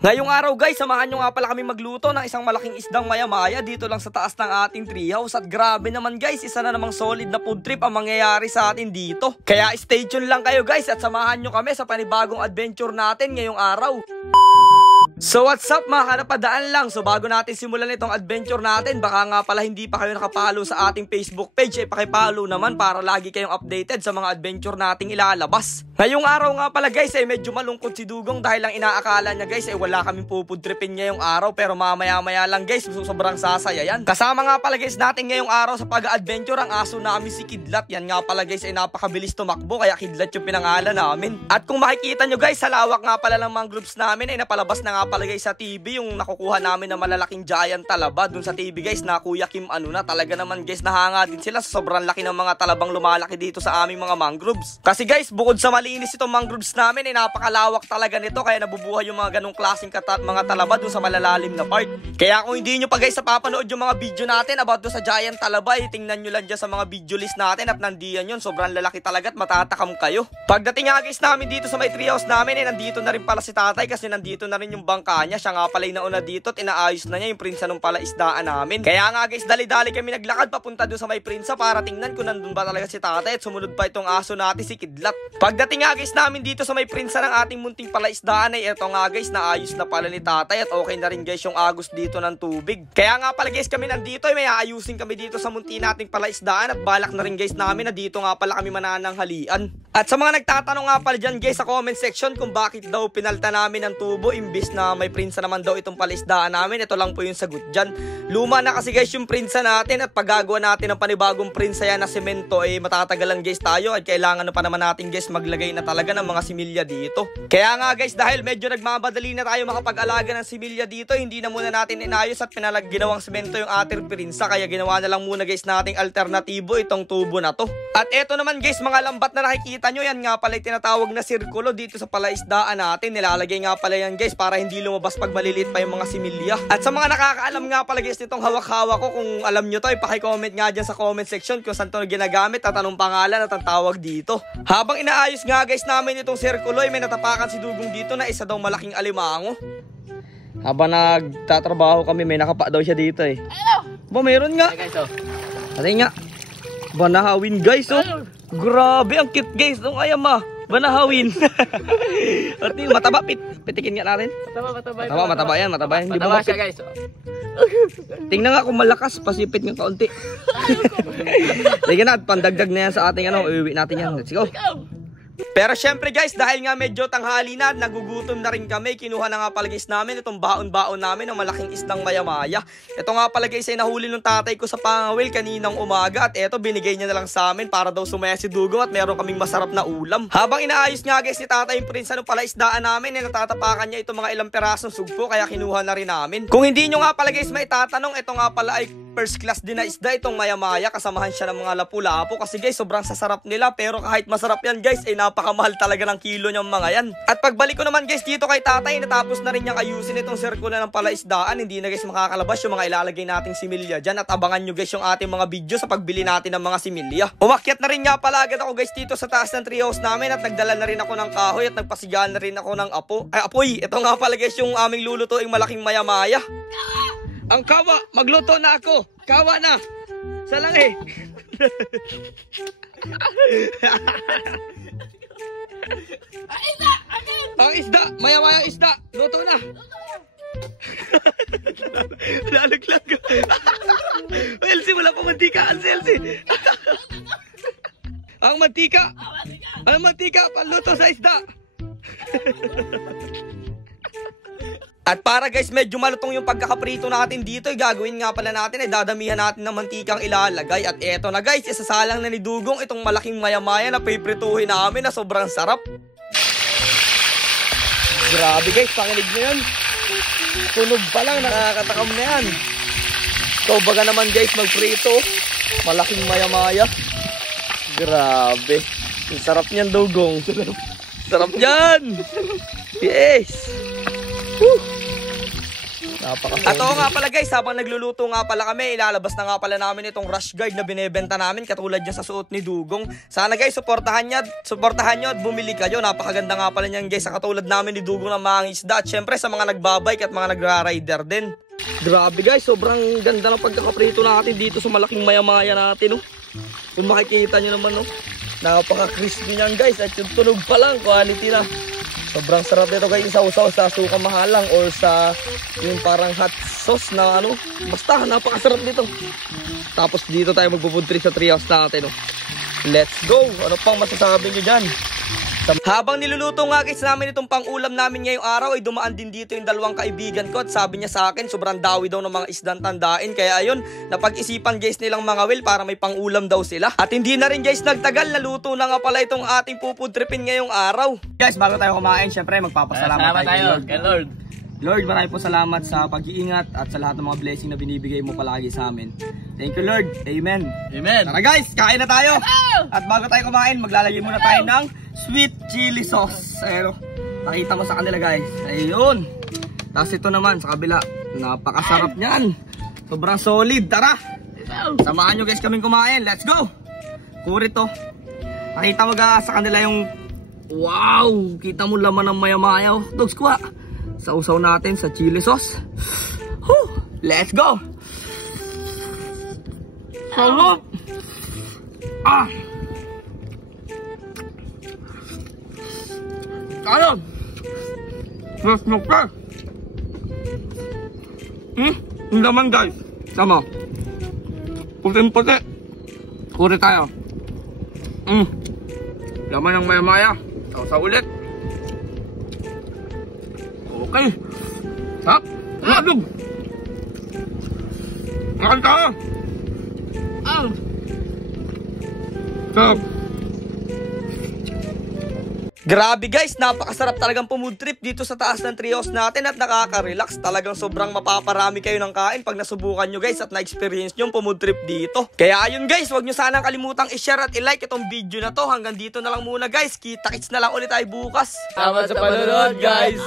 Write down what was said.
Ngayong araw guys, samahan nyo nga pala kami magluto ng isang malaking isdang maya-maya dito lang sa taas ng ating treehouse. At grabe naman guys, isa na namang solid na food trip ang mangyayari sa atin dito. Kaya stay tuned lang kayo guys at samahan nyo kami sa panibagong adventure natin ngayong araw. So what's up mga kanapadaan lang. So bago natin simulan itong adventure natin, baka nga pala hindi pa kayo nakapalo sa ating Facebook page, ay pakipalo naman para lagi kayong updated sa mga adventure nating ilalabas. Ngayong araw nga pala guys ay medyo malungkot si Dugong dahil lang inaakala niya guys ay wala kaming pupudripin ngayong araw, pero mamaya-maya lang guys sobrang sasaya yan. Kasama nga pala guys natin ngayong araw sa pag-adventure ang aso namin si Kidlat. Yan nga pala guys ay napakabilis tumakbo kaya Kidlat yung pinangalan namin. At kung makikita nyo guys sa lawak nga pala ng mga groups namin ay napalabas na nga pala guys sa TV yung nakukuha namin na malalaking giant talaba dun sa TV guys na Kuya Kim ano na. Talaga naman guys nahanga din sila sa sobrang laki ng mga talabang lumalaki dito sa aming mga mangroves. Kasi guys bukod sa malinis itong mangroves namin ay napakalawak talaga nito kaya nabubuhay yung mga ganong klaseng mga talaba dun sa malalalim na part. Kaya kung hindi nyo pa guys napapanood yung mga video natin about dun sa giant talaba ay tingnan nyo lang dyan sa mga video list natin at nandiyan yun. Sobrang lalaki talaga at matatakam kayo. Pagdating nga guys namin dito sa may treehouse namin ay nandito na rin pala si tatay kasi nandito na rin yung bangka niya. Siya nga pala yung nauna dito at inaayos na niya yung prinsa nung pala isdaan namin. Kaya nga guys dali-dali kami naglakad papunta doon sa may prinsa para tingnan kung nandun ba talaga si tatay at sumunod pa itong aso natin si Kidlat. Pagdating nga guys namin dito sa may prinsa ng ating munting pala isdaan ay eto nga guys naayos na pala ni tatay at okay na rin guys yung agos dito ng tubig. Kaya nga pala guys kami nandito ay may aayusin kami dito sa munti nating pala isdaan at balak na rin guys namin na dito nga pala kami manananghalian. At sa mga nagtatanong nga pala dyan guys sa comment section kung bakit daw pinalta namin ng tubo imbis na may prinsa naman daw itong palaisdaan namin, ito lang po yung sagot dyan. Luma na kasi guys yung prinsa natin at paggagawa natin ng panibagong prinsa yan na semento ay matatagalan guys tayo at kailangan na pa naman natin guys maglagay na talaga ng mga similya dito. Kaya nga guys dahil medyo nagmamadali na tayo makapag-alaga ng similya dito, hindi na muna natin inayos at ginawang semento yung ating prinsa kaya ginawa na lang muna guys nating alternatibo itong tubo na to. At eto naman guys mga lambat na nakikita nyo, yan nga pala yung tinatawag na sirkulo dito sa palaisdaan natin. Nilalagay nga pala yan guys para hindi lumabas pag maliliit pa yung mga similya. At sa mga nakakaalam nga pala guys nitong hawak-hawak ko, kung alam nyo to ay paki-comment nga dyan sa comment section kung saan to ginagamit at anong pangalan at ang tawag dito. Habang inaayos nga guys namin itong sirkulo ay may natapakan si Dugong dito na isa daw malaking alimango. Habang nagtatrabaho kami may nakapa daw siya dito eh. Ba mayroon nga. Kasi nga banahawin guys oh. Grabe ang cute guys nung ayam ah. Banahawin. At yung mataba pitikin nga natin. Mataba yan. Hindi ba mapit guys. Tingnan nga kung malakas, pasipit ng kaunti. Sige na, pandagdag na yan sa ating iuwi natin yan. Let's go. Pero syempre guys, dahil nga medyo tanghali na, nagugutom na rin kami, kinuha na nga pala guys namin itong baon-baon namin ng malaking isdang maya-maya. Ito nga pala guys ay nahuli ng tatay ko sa pangawil kaninang umaga at eto binigay niya na lang sa amin para daw sumaya si Dugong at meron kaming masarap na ulam. Habang inaayos nga guys ni tatay yung prinsa ng pala isdaan namin ay natatapakan niya itong mga ilang perasong sugpo kaya kinuha na rin namin. Kung hindi nyo nga pala guys may tatanong, ito nga pala ay first class din na isda itong maya-maya, kasamahan siya ng mga lapu-lapu kasi guys sobrang sasarap nila, pero kahit masarap yan guys ay napakamahal talaga ng kilo niyang mga yan. At pagbalik ko naman guys dito kay tatay, natapos na rin niyang ayusin itong sirkulo ng palaisdaan. Hindi na guys makakalabas yung mga ilalagay nating similya dyan at abangan nyo guys yung ating mga video sa pagbili natin ng mga similya. Umakyat na rin nga pala agad ako guys dito sa taas ng treehouse namin at nagdala na rin ako ng kahoy at nagpasigahan na rin ako ng apoy. Ito nga pala guys yung aming lulutuing malaking maya-maya. Ang kawa, magluto na ako. Kawa na. Salang eh. Ang isda, maya-maya isda. Luto na. Lalaglag. Elsie, wala pa mantika. Elsie. Ang mantika. Ang mantika, panluto sa isda. At para guys medyo malutong yung pagkakaprito natin dito, gagawin nga pala natin ay dadamihan natin ng mantikang ilalagay. At eto na guys, isasalang na ni Dugong itong malaking maya-maya na piprituhin namin na sobrang sarap. Grabe guys, pakinig nyo yan. Tunog pa lang, nakakatakam na yan. So baga naman guys magprito, malaking maya-maya. Grabe, ang sarap niyan Dugong. Sarap niyan. Yes. Woo. At oo nga pala guys, habang nagluluto nga pala kami, ilalabas na nga pala namin itong rush guard na binebenta namin katulad dyan sa suot ni Dugong. Sana guys, suportahan nyo at bumili kayo. Napakaganda nga pala niyan guys, sa katulad namin ni Dugong ng mga isda. At syempre sa mga nagbabike at mga nagra-rider din. Grabe guys, sobrang ganda ng pagkakaprito natin dito sa malaking maya-maya natin. No? Kung makikita nyo naman, no? Napaka-crispy niyan guys. At yung tunog pa lang, quality na. Sobrang sarap nito guys, isa-usaw sa suka mahalang or sa yung parang hot sauce na ano. Basta, napakasarap nito. Tapos dito tayo magpupuntrip sa treehouse natin. Oh. Let's go! Ano pang masasabi nyo dyan? Habang niluluto nga guys namin itong pang-ulam namin ngayong araw, ay dumaan din dito yung dalawang kaibigan ko. At sabi niya sa akin, sobrang dawi daw ng mga isdang tandain. Kaya ayun, napag-isipan guys nilang mga will para may pang-ulam daw sila. At hindi na rin guys nagtagal, naluto na nga pala itong ating pupudripin ngayong araw. Guys, bago tayo kumain, syempre magpapasalamat tayo kay Lord. Lord, marami po salamat sa pag-iingat at sa lahat ng mga blessing na binibigay mo palagi sa amin. Thank you Lord. Amen. Amen. Tara guys, kain na tayo. At bago tayo kumain, maglalagay muna tayo ng sweet chili sauce. Ayun, nakita mo sa kanila guys. Ayun. Tapos ito naman sa kabila. Napakasarap niyan. Sobrang solid. Tara. Samahan nyo guys kaming kumain. Let's go. Kurit to. Nakita mo ga sa kanila yung wow. Kita mo laman ng maya-maya. Dogs kuha. Sausaw natin sa chili sauce. Let's go. Sarap. Kaya. Fresh na fresh. Yung laman guys. Sama. Puting-puti. Kuri tayo. Laman ng maya-maya. Sausaw ulit. Okay. Sarap. Ladog. Makan tayo. Sarap. Grabe guys, napakasarap talagang pumood trip dito sa taas ng treehouse natin at nakaka-relax. Talagang sobrang mapaparami kayo ng kain pag nasubukan nyo guys at na-experience nyo yung pumood trip dito. Kaya ayun guys, wag nyo sanang kalimutang i-share at i-like itong video na to. Hanggang dito na lang muna guys. Kita-kits na lang ulit tayo bukas. Salamat sa panonood guys.